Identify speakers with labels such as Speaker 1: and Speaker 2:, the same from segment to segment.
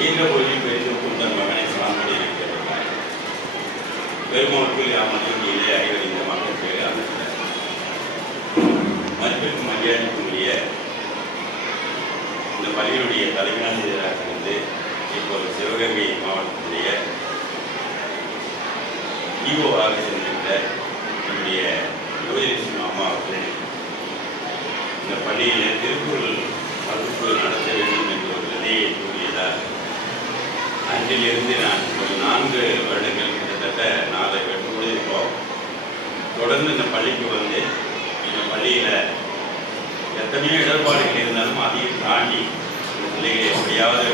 Speaker 1: ஈன்ற பொழுதில் பெரிதும் குந்தன் மகனை சாம்படி இருக்கிறார் பெருமாளுக்கு யாமலையும் இல்லை அறிவறிந்த மக்கள் பேர் அந்த மதிப்பிற்கும் மரியாதைக்குரிய இந்த பள்ளியுடைய தலைமையாசிரியராக இருந்து இப்போது சிவகங்கை மாவட்டத்துடைய ஈஓவாக சென்றிருந்த நம்முடைய யோகேஸ்வரன் அம்மா அவர்கள் இந்த பள்ளியில் திருக்குறள் வகுப்பு நடத்த வேண்டும் என்ற ஒரு விதையை கூறியதால் அன்றிலிருந்து நான் ஒரு நான்கு வருடங்கள் கிட்டத்தட்ட நாலு கட்டுக்கூட இருக்கோம் தொடர்ந்து இந்த பள்ளிக்கு வந்து இந்த பள்ளியில் எத்தனையோ இடர்பாடுகள் இருந்தாலும் அதையும் தாண்டி இந்த பிள்ளைகளை எப்படியாவது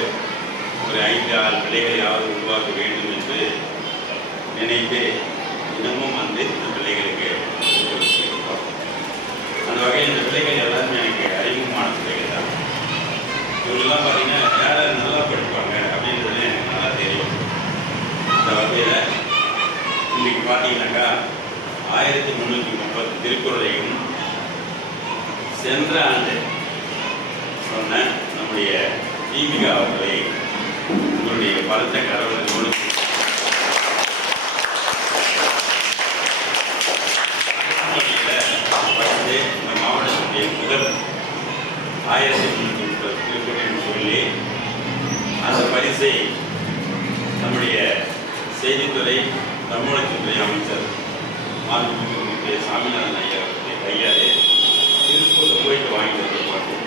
Speaker 1: ஒரு ஐந்து ஆறு பிள்ளைகளையாவது உருவாக்க வேண்டும் என்று நினைத்து தினமும் வந்து இந்த பிள்ளைகளுக்கு அந்த வகையில் இந்த பிள்ளைகள் எல்லாருமே எனக்கு அறிமுகமான பிள்ளைகள் தான். இவங்கெல்லாம் பார்த்தீங்கன்னா யார் நல்லா படிப்பாங்க அப்படின்றது எனக்கு நல்லா தெரியும் அந்த வகையில் இன்றைக்கு பார்த்தீங்கன்னாக்கா ஆயிரத்தி முந்நூற்றி முப்பது திருக்குறளையும் சென்ற ஆண்டு சொன்ன நம்முடைய தீபிகா அவர்களை உங்களுடைய பலத்த கடவுளோடு படித்து இந்த மாவட்டத்துடைய முதல் ஆயிரத்தி முந்நூற்றி முப்பது திருக்குறள்னு சொல்லி அந்த பரிசை நம்முடைய செய்தித்துறை தமிழகத்துறை அமைச்சர் மாண்புமிகு சாமிநாதன் ஐயா கையாலே திருப்பூர் போயிட்டு வாங்கிட்டு வந்து பார்த்தோம்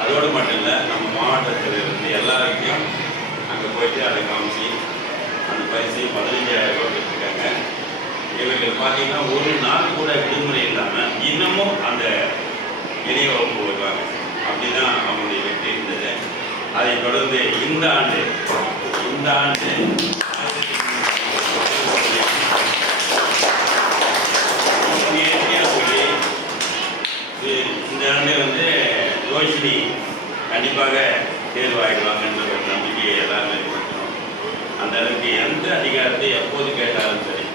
Speaker 1: அதோடு மட்டும் இல்லை நம்ம மாவட்டத்தில் இருந்து எல்லாருக்கும் அங்கே போயிட்டு அதை காமிச்சு அந்த பரிசு பதினஞ்சாயிரம் ரூபாய் கொடுத்துருக்காங்க. இவர்கள் பார்த்தீங்கன்னா ஒரு நாள் கூட விடுமுறை இல்லாமல் இன்னமும் அந்த இணைய வகுப்பு வருவாங்க. அப்படிதான் அவங்களுடைய வெற்றி இருந்தது. அதை தொடர்ந்து இந்த ஆண்டு இந்த ஆண்டு கண்டிப்பாக தேர்வாயிடுவாங்கன்ற ஒரு நம்பிக்கையை எல்லாருமே கொடுக்கணும் அந்த அளவுக்கு எந்த அதிகாரத்தை எப்போது கேட்டாலும் சரி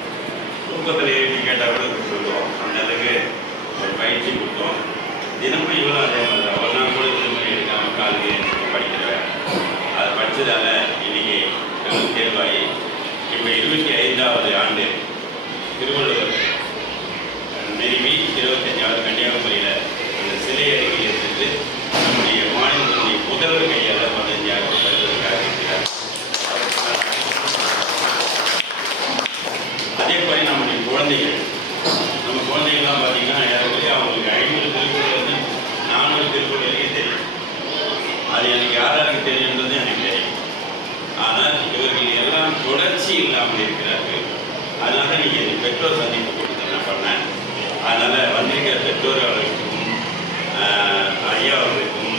Speaker 1: தூக்கத்தில் எழுதி கேட்டால் கூட சொல்லுவோம் அந்த அளவுக்கு ஒரு பயிற்சி கொடுத்தோம் தினமும் இவ்வளோ அதே மாதிரி தான். ஒரு நாள் கூட திரும்ப எடுக்காமல் காலையில் எழுந்து படிக்கிறேன் அதை படித்ததால இன்னைக்கு எல்லாம் தேர்வாகி இப்போ இருபத்தி ஐந்தாவது ஆண்டு திருவள்ளுவர் நிறுவி இருபத்தஞ்சாவது கன்னியாகுமரியில் அந்த சிலை அருகில் இருந்துட்டு நம்முடைய மாநிலத்தினுடைய முதல்வர் கையால் பதினஞ்சாயிரம் பெறுவதற்காக இருக்கிறார் அதே மாதிரி நம்முடைய குழந்தைகள். நம்ம குழந்தைகள்லாம் பார்த்தீங்கன்னா ஏறக்குறைய அவங்களுக்கு ஐநூறு திருக்குறள் வந்து நானூறு திருக்குறள் தெரியும். அது எனக்கு யாராருக்கு தெரியுன்றது எனக்கு தெரியும். ஆனால் இவர்கள் எல்லாம் தொடர்ச்சி இல்லாமல் இருக்கிறார்கள். அதனால தான் நீங்கள் பெற்றோர் சந்திப்பு கொடுத்து நான் பண்ணேன் அதனால் வந்திருக்கிற பெற்றோர் அவர்களுக்கும் ஆஹ், ஐயா அவர்களுக்கும்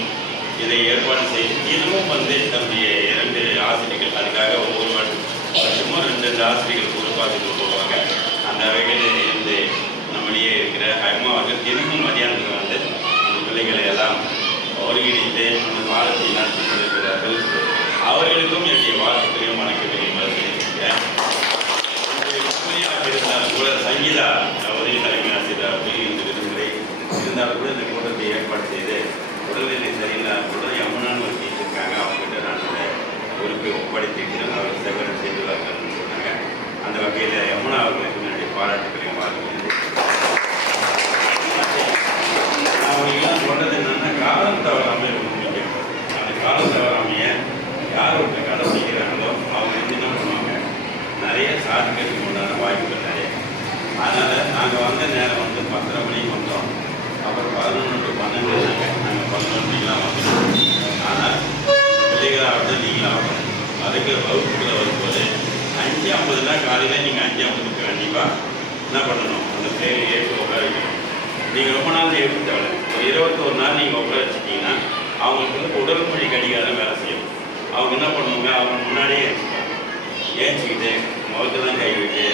Speaker 1: இதை ஏற்பாடு செய்து தினமும் வந்து தன்னுடைய இரண்டு ஆசிரியர்கள் அதுக்காக ஒவ்வொரு வருஷமும் ரெண்டு ரெண்டு ஆசிரியர்கள் பொறுப்பாசிரியர்கள் போவாங்க அந்த வகையில் இருந்து இருக்கிற அம்மா அவர்கள் தினமும் மதியானத்தில் வந்து அந்த பிள்ளைகளை எல்லாம் ஒருங்கிணைத்து அந்த பாடத்தை நடத்தி கொண்டிருக்கிறார்கள். அவர்களுக்கும் என்னுடைய வாழ்த்துக்களையும் வணக்கத்தையும் தெரிவிக்கிறேன் இருந்தாலும் கூட சங்கீதா அவரே தலைமை ஆசிரியர் அவர்கள் இந்த இருந்தாலும் கூட இந்த கூட்டத்தை ஏற்பாடு செய்து உடல்நிலை சரியில்லாத கூட யமுனான்னு ஒரு இருக்காங்க அவங்ககிட்ட நான் பொறுப்பை ஒப்படைத்திருக்கிறேன் அவர் செவரம் செய்துள்ளார்கள் சொன்னாங்க. அந்த வகையில் யமுனா அவர்கள் பாராட்டுகளையும் வாழ்த்துகிறேன் அவங்கெல்லாம் சொல்றது என்னென்னா காலம் தவறாமல் ரொம்ப முக்கியம் அந்த காலம் தவறாமைய யார் ஒருத்தர் கடைபிடிக்கிறாங்களோ அவங்க வந்து என்ன பண்ணுவாங்க நிறைய சாதிக்கிறதுக்கு உண்டான வாய்ப்புகள் நிறைய அதனால் நாங்கள் வந்த நேரம் வந்து பத்தரை மணிக்கு வந்தோம் அப்புறம் பதினொன்று டு பன்னெண்டு நாங்கள் நாங்கள் பதினொன்று மணிக்கெலாம் வந்தோம் ஆனால் பிள்ளைகளாகட்டும் நீங்களாகட்டும் அதுக்கு வகுப்புகளை வரும்போது அஞ்சு ஐம்பதுனா காலையில் நீங்கள் அஞ்சு ஐம்பது கண்டிப்பாக என்ன பண்ணணும்? அந்த பிள்ளைகளை ஏற்று உட்கார வைக்கணும் நீங்கள் ரொம்ப நாள் எழுத தேவை ஒரு இருபத்தோரு நாள் நீங்கள் உட்கார வச்சுட்டிங்கன்னா அவங்களுக்கு வந்து உடல் மொழி கடிகாரம் வேலை செய்யும். அவங்க என்ன பண்ணுவாங்க? அவங்க முன்னாடியே ஏஞ்சிப்பாங்க. ஏஞ்சிக்கிட்டு முகத்தெல்லாம் கை விட்டு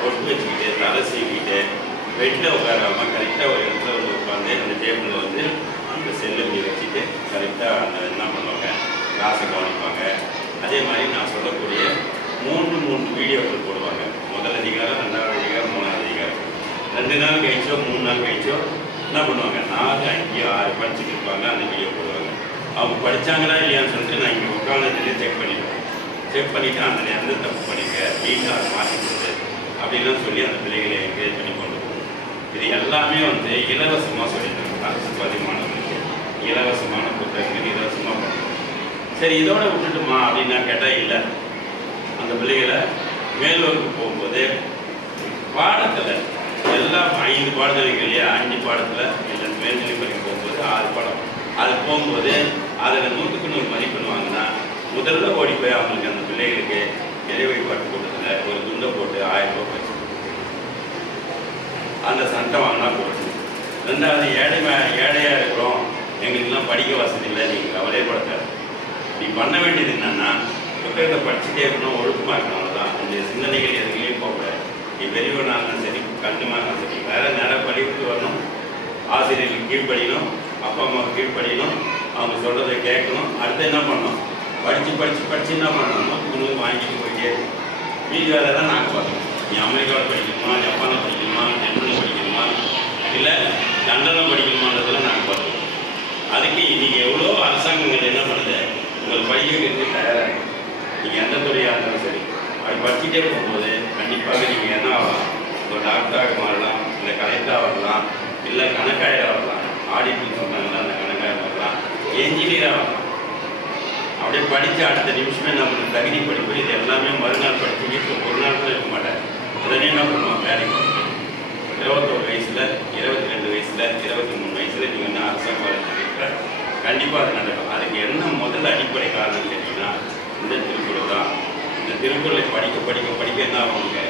Speaker 1: பொட்டு வச்சுக்கிட்டு தலை சீவிக்கிட்டு பெட்டில் உட்காராமல் கரெக்டாக ஒரு இடத்துல வந்து உட்காந்து அந்த டேபிளில் வந்து அந்த செல்லு இப்படி வச்சுட்டு கரெக்டாக அந்த என்ன பண்ணுவாங்க? கிளாஸை கவனிப்பாங்க. அதே மாதிரி நான் சொல்லக்கூடிய மூன்று மூன்று வீடியோக்கள் போடுவாங்க. முதல்ல நீங்கள் ரெண்டு நாள் கழிச்சோ மூணு நாள் கழிச்சோ என்ன பண்ணுவாங்க? நாலு அஞ்சு ஆறு படிச்சுட்டு இருப்பாங்க அந்த வீடியோ போடுவாங்க. அவங்க படித்தாங்களா இல்லையான்னு சொல்லிட்டு நான் இங்கே உட்காந்துட்டு செக் பண்ணிடுவேன். செக் பண்ணிவிட்டு அந்த நேரத்தில் தப்பு பண்ணிக்க வீட்டில் அதை மாற்றி அப்படின்லாம் சொல்லி அந்த பிள்ளைகளை என்கரேஜ் பண்ணி கொண்டு போகணும் இது எல்லாமே வந்து இலவசமாக சொல்லித்தரோம் அரசு பள்ளி மாணவர்களுக்கு இலவசமான புத்தகங்கள் இலவசமாக பண்ணுறோம் சரி இதோட விட்டுட்டுமா அப்படின்னு கேட்டால் இல்லை. அந்த பிள்ளைகளை மேலூருக்கு போகும்போது பாடத்தில் எல்லாம் ஐந்து பாடத்தில் இருக்கு இல்லையா அஞ்சு பாடத்தில் இல்லை மேல்நிலை பள்ளி போகும்போது ஆறு பாடம். அது போகும்போது அதில் நூற்றுக்கு நூறு மதிப்பெண் வாங்கினா முதல்ல ஓடி போய் அவங்களுக்கு அந்த பிள்ளைகளுக்கு இறை வழிபாட்டு கூட்டத்தில் ஒரு துண்டை போட்டு ஆயிரம் ரூபாய் பரிசு அந்த சண்டை வாங்கினா போட்டு ரெண்டாவது ஏழை ஏழையாக ஏழையா இருக்கிறோம். எங்களுக்கெல்லாம் படிக்க வசதி இல்லை. நீங்கள் கவலைப்படாத நீ பண்ண வேண்டியது என்னன்னா புத்தகத்தை படிச்சுட்டே இருக்கணும் ஒழுக்கமாக இருக்கணும் அவ்வளோதான் இந்த சிந்தனைகள் எதுலேயும் போகக்கூடாது. நீ பெரியவனாக சரி கண்ணுமாக இருந்தாலும் சரி வேற நேரம் படிப்புக்கு வரணும். ஆசிரியர்களுக்கு கீழ்ப்படியணும் அப்பா அம்மாவுக்கு கீழ்ப்படியணும் அவங்க சொல்கிறத கேட்கணும். அடுத்து என்ன பண்ணணும்? படித்து படித்து படித்து என்ன பண்ணணும்? நூற்றுக்கு நூறு வாங்கிட்டு போயிட்டே இருக்கணும். வேலை தான் நாங்கள் பார்க்கணும் நீ அமெரிக்காவில் படிக்கணுமா ஜப்பானில் படிக்கணுமா ஜெர்மனியில் படிக்கணுமா? இல்லை லண்டனில் படிக்கணுமான்றதெல்லாம் நாங்கள் பார்த்தோம் அதுக்கு இன்னைக்கு எவ்வளோ அரசாங்கங்கள் என்ன பண்ணுது? உங்கள் படிக்கிறதுக்கு தயாராக நீங்கள் எந்த துறையாக இருந்தாலும் சரி. அது படிச்சுட்டே போகும்போது கண்டிப்பாக நீங்கள் என்ன ஆகலாம்? ஒரு டாக்டராக மாறலாம் இல்லை கலெக்டராக வரலாம் இல்லை கணக்காயராக வரலாம். ஆடிட்டிங் சொன்னாங்களா அந்த கணக்காயராக வரலாம். என்ஜினியராக வரலாம். அப்படியே படித்து அடுத்த நிமிஷமே நம்மளுக்கு தகுதி படிப்பு. இது எல்லாமே மறுநாள் படித்து வீட்டில் ஒரு நாள் கூட இருக்க மாட்டேன். உடனே என்ன பண்ணுவோம் வேலைக்கு இருபத்தோரு வயசில் இருபத்தி ரெண்டு வயசில் இருபத்தி மூணு வயசில் நீங்கள் வந்து அரசாங்க வேலை கண்டிப்பாக அது நடக்கும். அதுக்கு என்ன முதல் அடிப்படை காரணம் கேட்டிங்கன்னா இந்த திருக்குறள் தான். இந்த திருக்குறளை படிக்க படிக்க படிக்க என்ன ஆகுங்க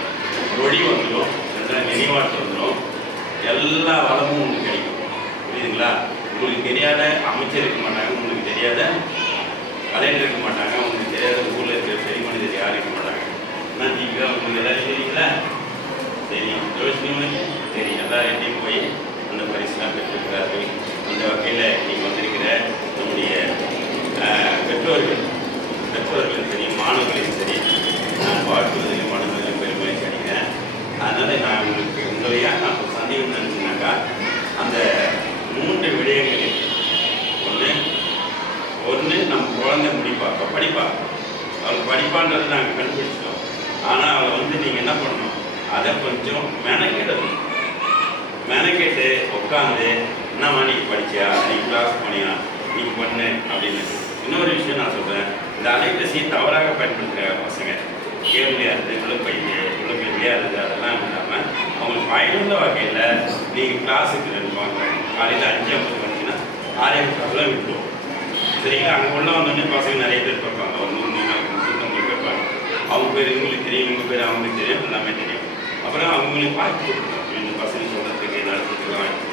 Speaker 1: மொழி வந்துடும். ரெண்டாவது நினைவாற்றல் எல்லா வளமும் உங்களுக்கு கிடைக்கும். புரியுதுங்களா? உங்களுக்கு தெரியாத அமைச்சர் இருக்க மாட்டாங்க உங்களுக்கு தெரியாத கலைஞர் இருக்க மாட்டாங்க உங்களுக்கு தெரியாத ஊரில் இருக்கிற பெரிய மனிதர் யாரும் இருக்க மாட்டாங்க. ஆனால் நீங்கள் உங்களுக்கு எல்லாரும் தெரியுங்களா? தெரியும். யோசனை உனக்கு தெரியும். எல்லார்கிட்டையும் போய் அந்த பரிசுலாம் பெற்றிருக்கிறார்கள். அந்த வகையில் நீங்கள் வந்திருக்கிற நம்முடைய பெற்றோர்கள் பெற்றோர்கள் தெரியும் மாணவர்களின் மாணவர்களையும் சரி நான் வாழ்த்துவதிலும் மனதிலும் பெருமை கிடைக்கிறேன் அதனால் நான் உங்களுக்கு உங்களையாக நான் ஒரு சந்தேகம் நினச்சினாக்கா அந்த மூன்று விடயங்கள் இருக்கு ஒன்று ஒன்று நம்ம குழந்தை முடிப்பா இப்போ படிப்பா அவள் படிப்பான்றது நாங்கள் கண்டுபிடிச்சிட்டோம் ஆனால் அவளை வந்து நீங்கள் என்ன பண்ணணும் அதை கொஞ்சம் மெனக்கிடணும் மெனக்கெட்டு உட்காந்து என்னம்மா நீ படிச்சியா நீ கிளாஸ் போனியா நீ பண்ணு அப்படின்னு. இன்னொரு விஷயம் நான் சொல்கிறேன் இந்த அலைபேசியை தவறாக பயன்படுத்துகிற பசங்க. கேம் விளையாடுறது இவ்வளோ போயிட்டு இவ்வளோ போய் விளையாடுறது அதெல்லாம் இல்லாமல் அவங்களுக்கு பயனுள்ள வகையில் நீங்கள் கிளாஸுக்கு ரெண்டு வாங்க. காலையில் அஞ்சு ஐம்பது மணிக்குன்னா ஆறே முக்கால் விட்டுருவோம் சரிங்களா? அங்கே உள்ள வந்தோடனே பசங்க நிறைய பேர் பார்ப்பாங்க. ஒரு நூறு நூறு பார்ப்பாங்க. அவங்க பேர் இவங்களுக்கு தெரியும் இவங்க பேர் அவங்களுக்கு தெரியும் எல்லாமே தெரியும். அப்புறம் அவங்களுக்கு வாய்ப்பு கொடுக்கணும் இந்த பசங்க சொல்கிறதுக்கு ஏதாவது வாய்ப்பு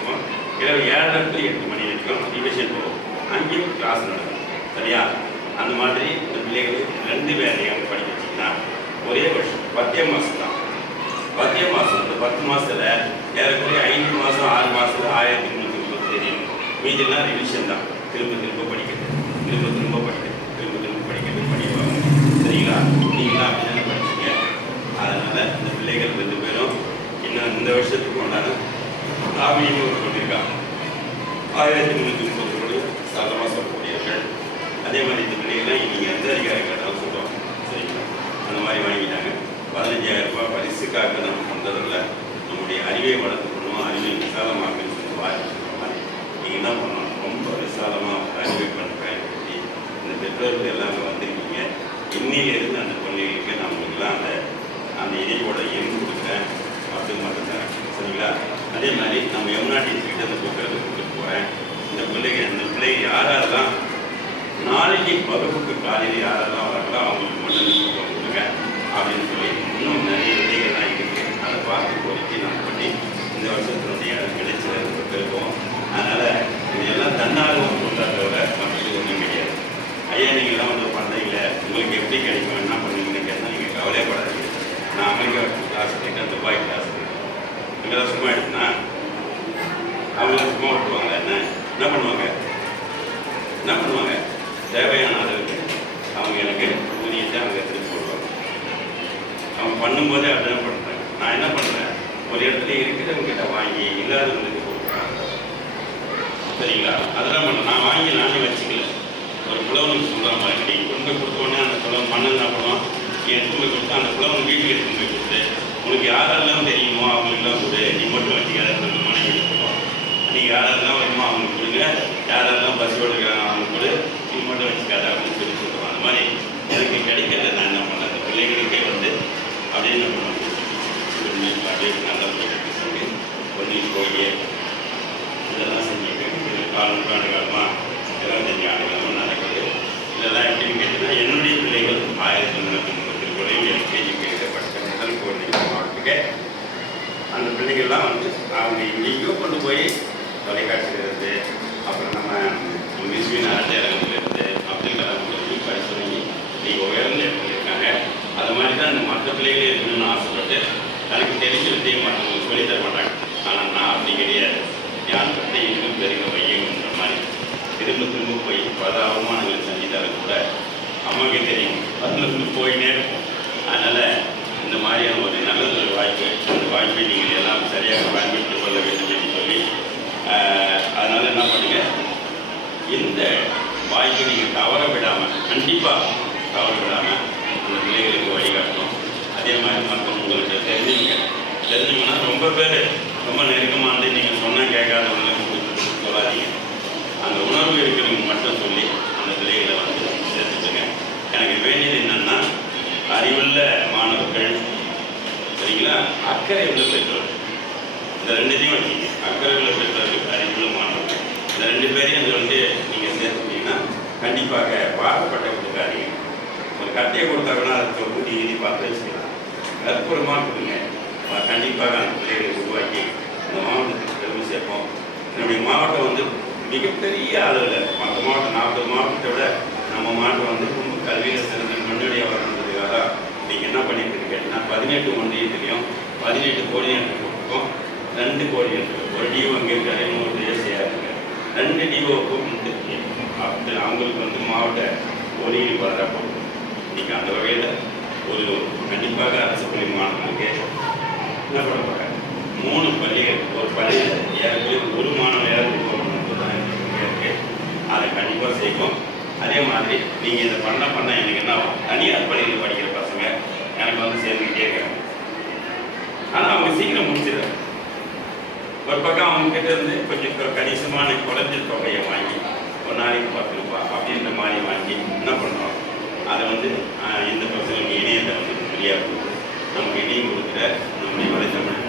Speaker 1: இரவு ஏழரை எட்டு மணி வரைக்கும் டிவிஷன் போகும் அங்கேயும் கிளாஸ் நடக்கும். சரியா? அந்த மாதிரி இந்த பிள்ளைகள் ரெண்டு வேலையாக படிக்க வச்சிங்கன்னா ஒரே வருஷம். பத்தே மாதம் தான். பத்தே மாதம் இந்த பத்து மாதத்தில் ஏறக்குறைய ஐந்து மாதம் ஆறு மாதத்துல ஆயிரத்தி முந்நூற்றி முப்பது தெரியும் மீதியெல்லாம் ரிவிஷன் தான். திரும்ப திரும்ப படிக்கிறது. திரும்ப திரும்ப படிக்கிறது திரும்ப திரும்ப படிக்கிறது படிப்பாங்க சரிங்களா நீங்களா அப்படி படிச்சீங்க அதனால் இந்த பிள்ளைகள் ரெண்டு பேரும் இன்னும் இந்த வருஷத்துக்கு உண்டான காவியம் சொல்லியிருக்காங்க ஆயிரத்தி முந்நூற்றி முப்பது கோடி சாதமாக சொல்லக்கூடியவர்கள் அதே மாதிரி இந்த பிள்ளைகள்லாம் நீங்கள் எந்த அதிகாரம் கேட்டாலும் சொல்லுவாங்க சரிங்களா அந்த மாதிரி வாங்கிட்டாங்க பதினஞ்சாயிரம் ரூபாய் பரிசுக்காக நம்ம பண்ணுறதில்ல நம்முடைய அறிவை வளர்த்துக்கணும் அறிவை விசாலமாக்கணும்னு சொல்லி வாய்ப்பு சொல்ற மாதிரி நீங்கள் என்ன பண்ணணும் ரொம்ப விசாலமாக அறிவை பண்ண பயன்படுத்தி இந்த பெற்றோர்கள் எல்லாமே வந்திருக்கீங்க இன்னிலிருந்து அந்த குழந்தைகளுக்கு நம்மளுக்கெல்லாம் அந்த அந்த இணைப்போட எண் கொடுக்குறேன். மட்டும் மட்டும் தரேன். சரிங்களா? அதே மாதிரி நம்ம யமுனா அந்த புத்தகத்தை கொடுத்துட்டு போகிறேன் இந்த பிள்ளைங்க இந்த பிள்ளைங்க யாரெல்லாம் நாளைக்கு வகுப்புக்கு காலையில் யாரெல்லாம் வராங்களோ அவங்களுக்கு பண்ணும்போதே அப்படிதான் பண்ணுறேன் நான் என்ன பண்ணுறேன்? ஒரு இடத்துல இருக்கிறவங்கிட்ட வாங்கி இல்லாதவங்களுக்கு சரிங்களா? அதெல்லாம் பண்ண. நான் வாங்கி நானே வச்சுக்கல. ஒரு புலவனுக்கு சொல்கிறான் பாருங்க கொண்டு போய் கொடுத்தோடனே அந்த புலவன் பண்ணலாம் பண்ணுவான்? என் கொண்டு போய் கொடுத்தா அந்த புலவன் வீட்டுக்கு எடுத்து போய் கொடுத்து உனக்கு யாரெல்லாம் தெரியுமோ அவங்களுக்குலாம் கொடு நீ மட்டும் வச்சுக்காத நம்ம மனைவி நீங்கள் யாரெல்லாம் வேணுமோ அவங்களுக்கு கொடுங்க. யாரெல்லாம் பொன்னி இதெல்லாம் செஞ்சுட்டு இது காலம் நூற்றாண்டு காலமாக இருபத்தஞ்சு ஆண்டு நடக்குது. இதெல்லாம் எப்படின்னு கேட்டீங்கன்னா என்னுடைய பிள்ளைகள் ஆயிரத்தி தொள்ளாயிரத்தி முப்பத்தி குறையில் எல்கேஜி பிரிவில் முதல் குழந்தை மாவட்டத்துக்கு. அந்த பிள்ளைகள்லாம் வந்து அவங்க எங்கேயோ கொண்டு போய் தொலைக்காட்சியிலிருந்து அப்புறம் நம்ம மிஸ்வின் அரசியலகத்தில் இருந்து அப்படிங்கிறத கொண்டு படிச்சு சொல்லி நீங்கள் உயர்ந்த இருக்காங்க அது மாதிரி தான் இந்த மற்ற பிள்ளைகளே இருக்கணும்னு ஆசைப்பட்டு எனக்கு தெரிஞ்ச வித்தையும் மற்றவங்களுக்கு சொல்லித் தர மாட்டாங்க ஆனால் நான் அப்படி கிடையாது யார் பற்றி இன்னும் பெருக வையங்கிற மாதிரி திரும்ப திரும்ப போய் பல அவமானங்களை செஞ்சுட்டாலும் கூட அம்மாவுக்கு தெரியும். வந்து போயினே இருக்கும். அதனால் இந்த மாதிரியான ஒரு நல்லது ஒரு வாய்ப்பு அந்த வாய்ப்பை நீங்கள் எல்லாம் சரியாக பயன்படுத்திக் கொள்ள வேண்டும் என்று சொல்லி அதனால் என்ன பண்ணுங்கள் இந்த வாய்ப்பை நீங்கள் தவற விடாமல் கண்டிப்பாக தவற விடாமல் அந்த பிள்ளைகளுக்கு வழிகாட்டணும். அதே மாதிரி மற்ற உங்களுக்கு தெரிஞ்சவங்க தெரிஞ்சுங்கன்னா ரொம்ப பேர் ரொம்ப நெருக்கமானது நீங்கள் சொன்னால் கேட்காதவங்க கொடுத்து சொல்லாதீங்க அந்த உணர்வு இருக்கிறவங்க மட்டும் சொல்லி அந்த பிள்ளைகளை வந்து சேர்த்துட்டுங்க எனக்கு வேண்டியது என்னன்னா அறிவுள்ள மாணவர்கள் சரிங்களா அக்கறை உள்ள பெற்றோர் இந்த ரெண்டுத்தையும் வச்சுங்க அக்கறை உள்ள பெற்றோர்கள் அறிவுள்ள மாணவர்கள் இந்த ரெண்டு பேரையும் அதில் வந்து நீங்கள் சேர்த்துட்டீங்கன்னா கண்டிப்பாக பாடுபட்ட கொடுக்காதீங்க ஒரு கட்டையை கொடுத்தா அதுக்கு ஊதி எழுதி பார்த்து வச்சுக்கலாம். கற்பூரமாக கொடுங்க. கண்டிப்பாக அந்த பிள்ளைகளை உருவாக்கி இந்த மாவட்டத்துக்கு பெருமை சேர்ப்போம். என்னுடைய மாவட்டம் வந்து மிகப்பெரிய அளவில் மற்ற மாவட்டம் நாற்பது மாவட்டத்தை விட நம்ம மாவட்டம் வந்து ரொம்ப கல்வியில் சிறந்த முன்னோடியாக வரணுன்றதுக்காக தான் நீங்கள் என்ன பண்ணிட்டு கேட்டீங்கன்னா பதினெட்டு ஒன்றியத்துலேயும் பதினெட்டு கோஆர்டினேட்டர் போட்டிருக்கோம். ரெண்டு கோஆர்டினேட்டர் ஒரு டிஓ அங்கே இருக்காரு இன்னொரு ஏசியாக இருக்காரு. ரெண்டு டிஓக்கும் அப்படி அவங்களுக்கு வந்து மாவட்ட ஒருங்கிணைப்பாளராக போட்டிருக்கோம் இன்னைக்கு அந்த வகையில் ஒரு கண்டிப்பாக அரசு பள்ளி மாணவர்களுக்கு என்ன பண்ண போகிறாங்க மூணு பள்ளிகள் ஒரு பள்ளியில் ஏற்கனவே ஒரு மாணவரையாவது போகணும் தான் அதை கண்டிப்பாக செய்வோம். அதே மாதிரி நீங்கள் இதை பண்ண பண்ண எனக்கு என்ன தனியார் பள்ளியில் படிக்கிற பசங்க எனக்கு வந்து சேர்ந்துக்கிட்டே இருக்காங்க. அவன் சீக்கிரம் முடிச்சிடுறான் ஒரு பக்கம் அவங்க கிட்ட இருந்து கொஞ்சம் கணிசமான குறைஞ்ச தொகையை வாங்கி ஒரு நாளைக்கு பத்து ரூபாய் அப்படின்ற மாதிரி வாங்கி என்ன பண்ணுறோம்? அதை வந்து இந்த பசங்களுக்கு இணையத்தை வந்து ஃப்ரீயாக கொடுக்குறோம் நமக்கு இணையம் கொடுக்குற நம்முடைய வலைத்தமிழ்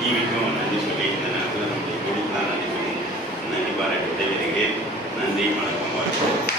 Speaker 1: டிவிக்கும் நன்றி சொல்லி இந்த நேரத்தில் நம்முடைய கொடிக்கு நன்றி சொல்லி நன்றி பாராட்டி விடைபெறுகிறேன். நன்றி வணக்கம் வணக்கம்.